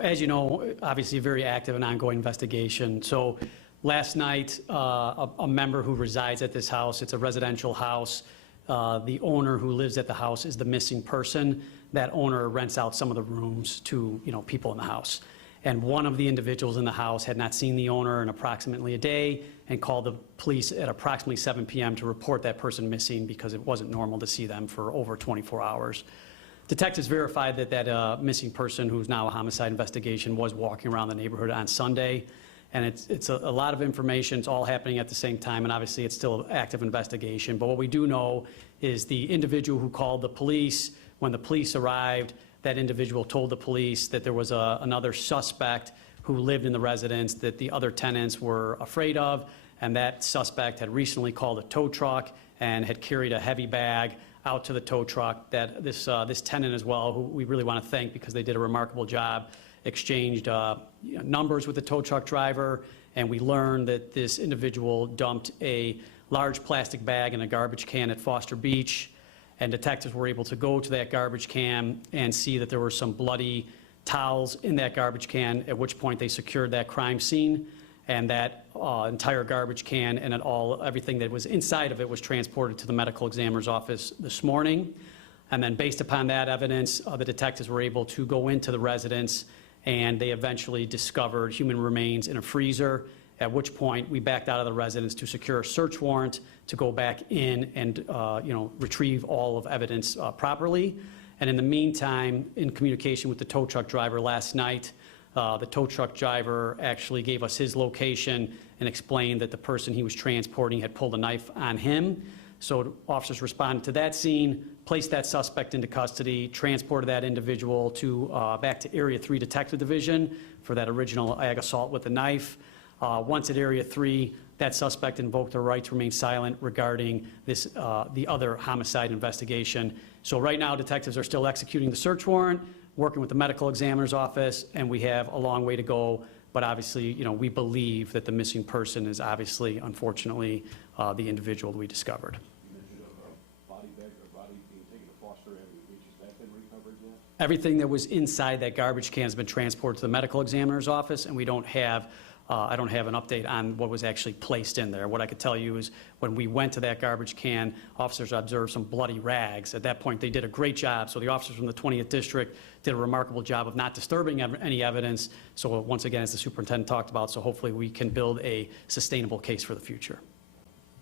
As you know, obviously a very active and ongoing investigation. So last night, a member who resides at this house, it's a residential house. The owner who lives at the house is the missing person. That owner rents out some of the rooms to, people in the house. And one of the individuals in the house had not seen the owner in approximately a day and called the police at approximately 7 p.m. to report that person missing because it wasn't normal to see them for over 24 hours. Detectives verified that that missing person, who's now a homicide investigation, was walking around the neighborhood on Sunday. And it's a lot of information. It's all happening at the same time, and obviously it's still an active investigation. But what we do know is the individual who called the police, when the police arrived, that individual told the police that there was another suspect who lived in the residence that the other tenants were afraid of, and that suspect had recently called a tow truck and had carried a heavy bag out to the tow truck. That this tenant as well, who we really want to thank because they did a remarkable job, exchanged numbers with the tow truck driver, and we learned that this individual dumped a large plastic bag in a garbage can at Foster Beach, and detectives were able to go to that garbage can and see that there were some bloody towels in that garbage can, at which point they secured that crime scene, and that entire garbage can and everything that was inside of it was transported to the medical examiner's office this morning. And then based upon that evidence, the detectives were able to go into the residence, and they eventually discovered human remains in a freezer, at which point we backed out of the residence to secure a search warrant to go back in and retrieve all of evidence properly. And in the meantime, in communication with the tow truck driver last night, the tow truck driver actually gave us his location and explained that the person he was transporting had pulled a knife on him. So officers responded to that scene, placed that suspect into custody, transported that individual back to Area 3 Detective Division for that original ag assault with a knife. Once at Area 3, that suspect invoked their right to remain silent regarding the other homicide investigation. So right now, detectives are still executing the search warrant, working with the medical examiner's office, and we have a long way to go. But obviously, we believe that the missing person is obviously, unfortunately, the individual we discovered. You mentioned a body bag or body being taken to Foster Avenue Beach. Has that been recovered yet? Everything that was inside that garbage can has been transported to the medical examiner's office, and we don't have I don't have an update on what was actually placed in there. What I could tell you is when we went to that garbage can, officers observed some bloody rags. At that point, they did a great job. So the officers from the 20th District did a remarkable job of not disturbing any evidence. So once again, as the superintendent talked about, so hopefully we can build a sustainable case for the future.